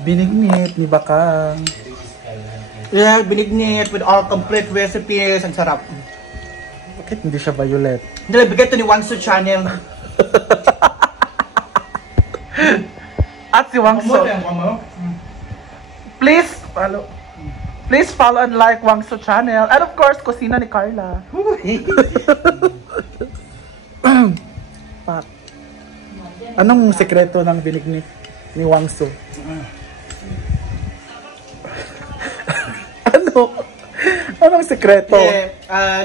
Binignit ni Bakang. Yeah, binignit with all complete recipes. Ang sarap. Bakit hindi siya violet? Nilabigay ito ni Wangso Channel. At si Wangso. Please follow and like Wangso Channel. And of course, kusina ni Carla. Pak. Anong sekreto ng binignit ni Wangso? Anong sekreto?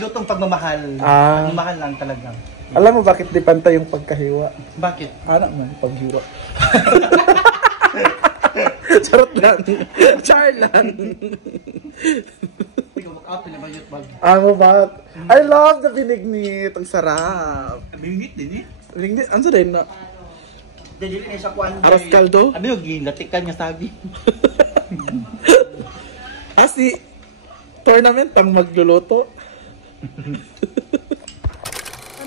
Lutong pagmamahal. Pagmamahal lang talaga. Alam mo bakit di pantay yung pagkahiwa? Bakit? Anak mo, paghiwa. Charot lang. Char lang. Ano ba? I love the binignit. Ang sarap. Binignit din eh. Binignit? Ano sa din na? Dili na siya kuan. Aras kaldo? Abi yung ginatikan niya sabi. Si tournament pang magluluto.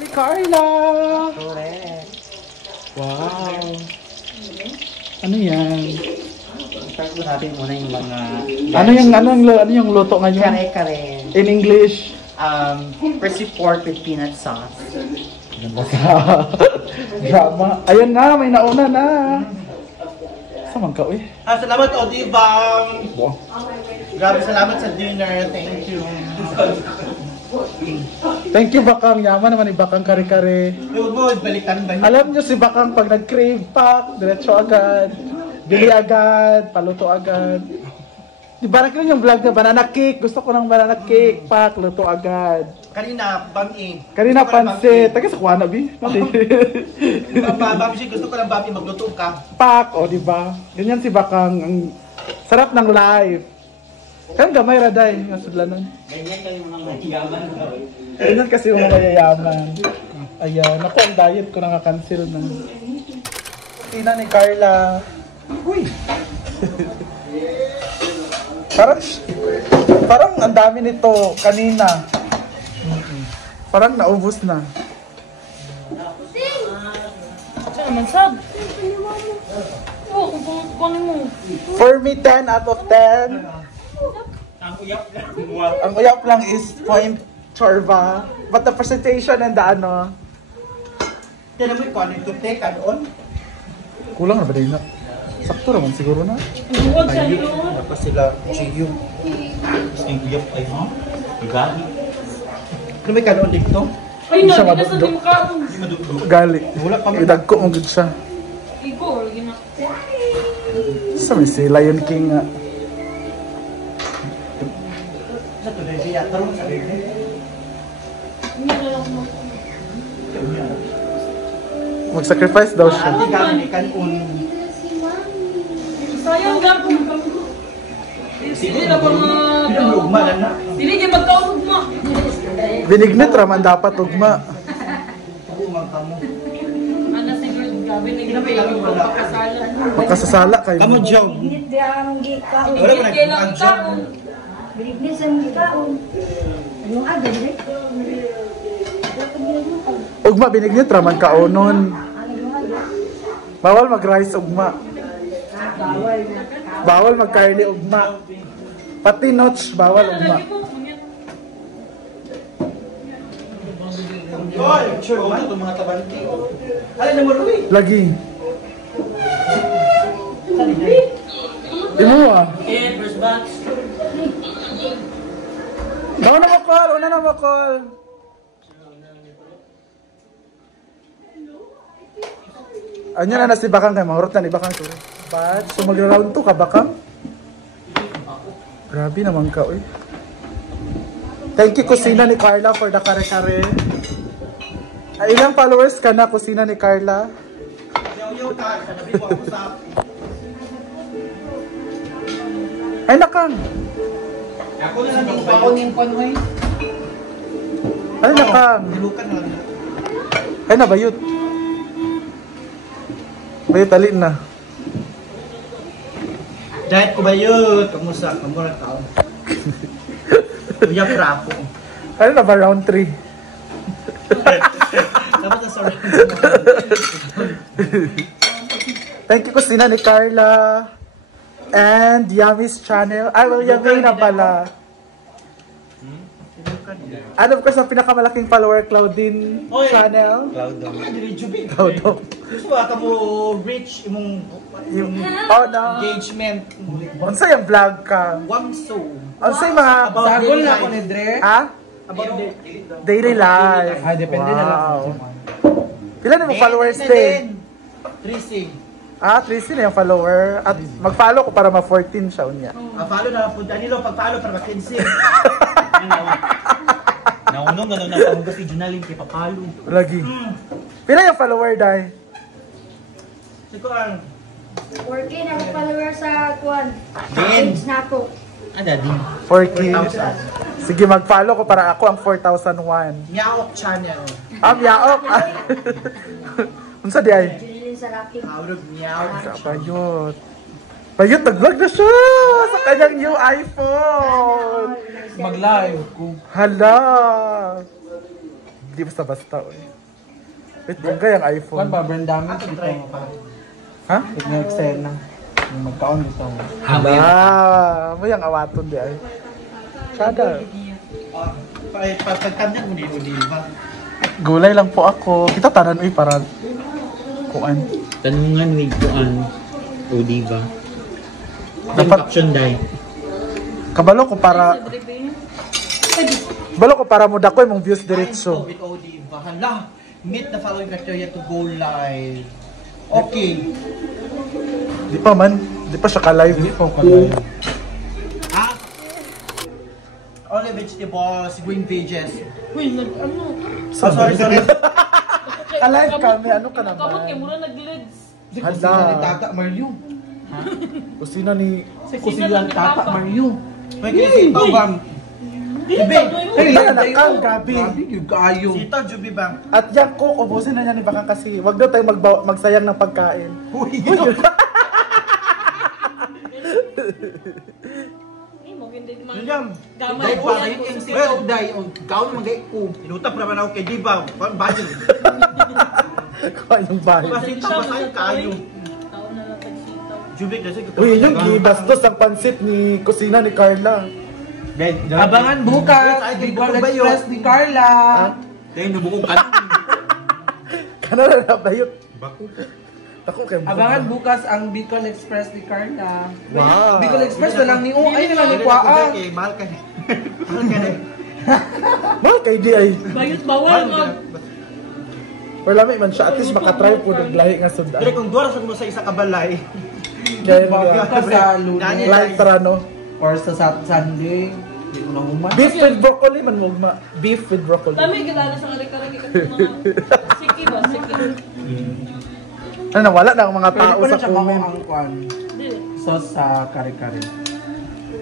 Ni Carla! Correct. Wow! Ano yan? Start natin muna yung mga... Ano yung luto ngayon? Kare-kare. In English? Crispy pork with peanut sauce. Drama. Ayan na, may nauna na. Saan ka, uy? Salamat, Odibang! Wow. Grabe, salamat sa dinner. Thank you. Thank you, Bakang. Yaman naman ni Bakang kare-kare. Huwag mo, balikan ba? Alam nyo si Bakang pag nag-crave pack, diretso agad. Bili agad, paluto agad. Di ba rin yung vlog na banana cake? Gusto ko ng banana cake pack, luto agad. Kanina, bami. Kanina pansit. Taga sa kuwana, Bi? Bami, gusto ko ng bami, magluto ka. Pack, o diba? Ganyan si Bakang. Ang sarap ng life. Kan gamay raday, nga sudlanan. Ganyan kayo mga mayayaman. Ganyan kasi yung mga mayayaman. Ayan, ako ang diet ko naka-cancel na. Tina ni Carla. Uy! Parang ang dami nito kanina. Parang naubos na. Saan naman sab? Oo, kung mo. For me, 10 out of 10. Ang uyap lang is point chorba. But the presentation and the ano. Kaya naman ko, ano yung take, ano? Kulang na ba din na? Sakto naman siguro na. Huwag sa iyo. Dapat sila, chiyo. Tapos yung uyap ay, ha? Igali. Ano may kanon dito? Ay, Siya na, sa madugdog. tim ka. Hindi madugdog. Gali. Wala pa may Idag ko magod siya. Iko, lagi na. Sa may si Lion King nga. Sa tuloy siya, tarong sa bebe. Mag-sacrifice daw siya. Ate kami ni kanon. Sayang gapon ka. Sige na pa mga... Lugma lang na. Dili kayo magkaugma. Binignit raman dapat ugma. Pagumang kamo. Ano siguro, gabi na ginabi yung pagkakasala. Makasasala kayo. Kamu, Joe. Binit di ang gikaon. Wala Hindi pa kayo lang nag-ang ikaw. Binit ang gikaon. Anong aga, binit? Ugma binignit raman kaonon. Bawal mag-rice ugma. Bawal mag-curly ugma. Pati notch bawal ugma. Hoy, sure ba? Ito mga tabanti. Alin na mo, Rui? Lagi. Imo ah. Yeah, first batch. Una na makol, una na makol. Anya na si Bakang kay mahurot na ni Bakang to. Bad. So magra-round 2 ka Bakang? Grabe naman ka oy. Thank you kusina ni Carla for the kare-kare. Ay, ilang followers ka na kusina ni Carla? Yaw-yaw ka, sabi mo ako sa... Ay nakang. Ako na lang yung paunin ko ano eh. Ay nakang. Nilukan na lang. Ay nabayot. Bayot alin na. Diet ko ba yun? Kamusta? Kamusta tao? Kuya Prapo. Ano na ba round 3? Dapat na sorry. Thank you kusina ni Carla. And Yummy's channel. Ay, well, Yummy na pala. And of course, ang pinakamalaking follower, Claudine Oy. channel. Cloud dog. Dili Jubi. Claudo. Gusto ka mo reach imong Oh, no. engagement. Unsa yung vlog ka? Wamso. Unsa yung mga... Sagol na ako ni Dre. Ha? About the Daily life. Ah, depende na lang. Pila na mo followers din? Tracing. Ah, 3 na yung follower. At mag-follow ko para ma-14 siya unya. Follow na po. Danilo, pag-follow para ma-15. Naunong gano'n na pamugas si Junalin kay papalo. Lagi. Pila yung follower, Day? Siguro ang 4K na ako follower sa Kwan. Ben. Page na ako. Daddy. 4K. Sige, mag-follow ko para ako ang 4,001. Nyawok channel. Yaok. Unsa di ay? Dilin sa Rocky. Out of Nyawok. Bayot. Bayot, nag-vlog na siya sa kanyang new iPhone. Mag-live ko. Hala. Hindi basta-basta. Wait, bongga yung iPhone. Kwan ba, brand damage dito mo pa. Ha? Ito na eksena. Yung magkaon dito mo. Hala. Mo yung awaton di ay. Kada. Pagkanyan mo di ba? Gulay lang po ako. Kita tanan uy para kuan. Tanungan ni Kuan o diba? Dapat Caption dai. kabalo ko para mo dako imong views diretso. With OD ba? Hala. Meet the following criteria to go live. Okay. Di pa man, di pa siya ka-live. Hindi po ka-live. Ah. Only vegetables, green pages. Uy, ano? Sorry. Ka-live kami, ano ka naman? Kamot kay mura nag-leads. Hala. Ni Tata Mario. Kusina ni... Kusilang Tata Mario. May kinasitaw bang? Ibe. Hey, na kang gabi. Gabi, yung kaayo. Sitaw, Jubi bang? At yan ko, ubusin na niya ni Bakang kasi wag daw tayo magsayang ng pagkain. Uy, Eh, mo hindi di Yun yan. Gamay. Dahil pa, Uy, yung ano, sitaw, dahil. Ikaw naman gay ko. Inutap naman ako kay Diba. Budget. Kuha yung bahay. Masitaw, masay kayo. Tao na lang tagsitaw. Jubi kasi. Uy, yun yung gibastos ang pansit ni kusina ni Carla. Abangan bukas. Ay, Bicol bukog ba yun? Express ni Carla. Dahil nabukog ka. Kanala na bayot. Ako kay Abangan bukas ang Bicol Express ni Carla. Wow. Bicol Express na lang ni ay na lang ni Kuaan. Mahal ka na. Mahal ka na. Mahal kay di ay. Bayot bawal mo. Or lami man siya, at least makatry po ng lahi nga sundan. Pero kung duwara sa mo sa isa kabalay. Kaya Bago ka sa Dani, Lunes like tarano. or sa Sunday. Hindi ko na human. Beef with broccoli man mo ma. Beef with broccoli. Dami gilala sa kare-kare kasi mga siki ba, siki. Ano nawala na ang mga Pwede tao pa sa na siya comment. ang kwan. Dili. Sauce sa kare-kare.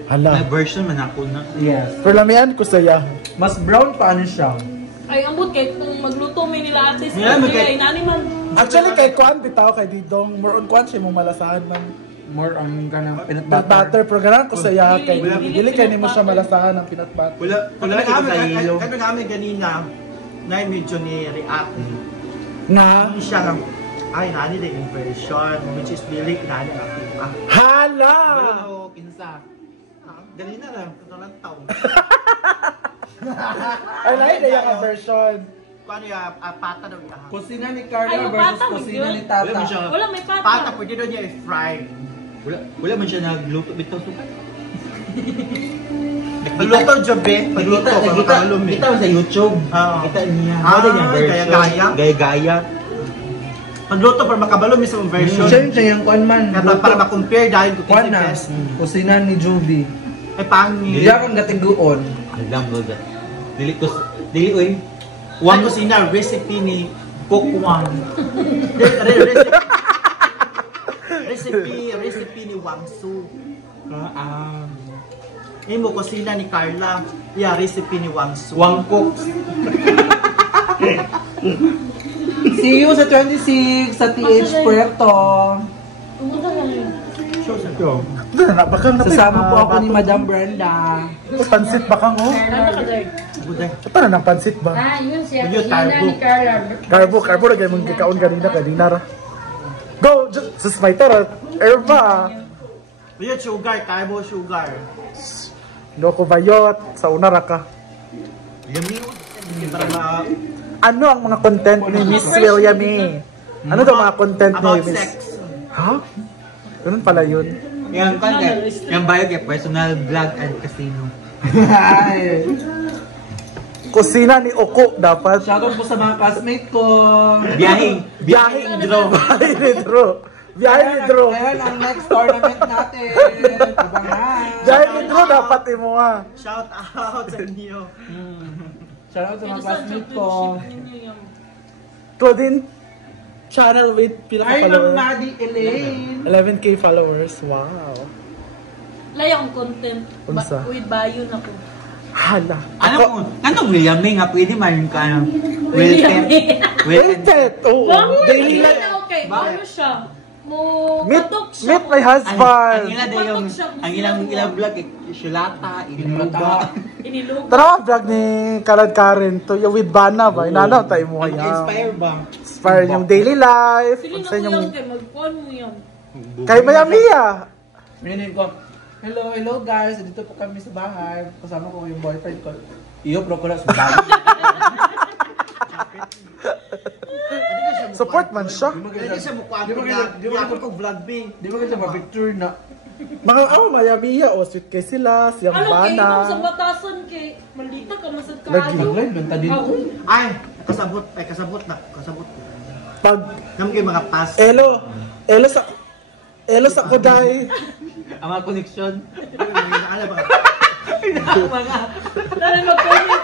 Hala. May version man ako na. Yes. Pero lamian ko saya. Mas brown pa ano siya. Ay, ambot kay kung magluto may nila ate Yeah, sa magkay- kaya inani man. Actually kay Kwan bitaw kay Didong, more on Kwan siya mo malasahan man. More on kanang peanut Peanut butter butter. program ko saya kay Dili dili kay nimo peanut siya butter. malasahan ng peanut butter. Wala kami namin ganina na medyo ni react. Nga Hindi siya lang ay nani din yung version which is bilik nani ang kita. hala. Ano kinsa? Ganina lang, ito lang taon. Ay lahi na yung version. Paano yung pata daw niya? Kusina ni Ay, Carla yung versus pata, kusina yun. ni Wala man Tata. siya. Wala may pata. Pata, pwede daw niya i-fry. Wala man siya nagluto bitaw sukat. Pagluto, Jobe. Pagluto, pagluto. Kita sa YouTube. Oo. Kita niya. Ah, Ano niya version? gaya-gaya? Gaya-gaya. Pagluto para makabalo mismo ang version. Siya yung kwan man. Para ma-compare dahil ko Kwan kinsi na. best. Kusina ni Juby. Ay, pangit. Hindi akong gating doon. Alam mo ba? Dili oy. One kusina recipe ni Cook One. Recipe ni Wang Su. Imo kusina ni Carla. Yeah, recipe ni Wang Su. Wang Cook. See you sa 26 sa TH Puerto. Pumunta lang yun. Doon na bakang napit. Sasama po ako ni Madam Brenda. Pansit bakang oh. Ano ka dahil? Paano ng pansit ba? Ah, yun siya. Yun, Kusina carbo. ni Carla. Carbo lagay mong kikaon kanina ra. Go, sus may tara. Erba. Yan, sugar. Kaya mo sugar. No ko bayot sa una ra ka. Yummy. Para ma... Ano ang mga content ni Miss Williamy? Ano daw mga content ni About Miss? sex. Ha? Ganun pala yun. Yung content, yung bio kay personal vlog and casino. Ay. Kusina ni Oko dapat. Shoutout po sa mga classmate ko. Biyahing Drew. Biyahing ni Drew. Biyahing ni Drew. Ayan ang next tournament natin. Abangan. Biyahing ni Drew dapat mo ha. Shout out sa inyo. Shoutout sa mga classmate ko. Claudine channel with pila ka Ay, ng followers? Maddie Elaine. 11k followers. Wow. Layang content. Unsa? With bayo na ko. Hala. Anong William May nga pwede man yung ka William Waited. Oo. Daily Hindi life. na okay. Ano siya? Mo Meet, patok siya. meet my husband. Ang ilang vlog eh, Shulata, Inimuga. Inilugo. Tara ang vlog ni Kalad Karen to yung with Bana ba? Inanaw tayo mo kaya. Inspire ba? Inspire yung daily life. Sili na Sa ko yung yan kay magkuhan mo yan. kay Maya. Meaning ko, hello guys, dito po kami sa bahay. Kasama ko yung boyfriend ko. Iyo, pro ko na sa bahay. Support man siya. Hindi siya mukha Di ko ba na. di ba Di ako vlog bing. Di ba kita pa-picture na? Mga Maya o sweet kay sila, siyang Ano kay Bana. kung sa batasan kay malita ka masad ka. Lagi. Live man ta dito. Ay, kasabot. Ay, kasabot na. Kasabot. Pag Naman kayo mga pass. Elo sa Koday. Ang mga connection. Ano ba? Mga Dahil mag-comment.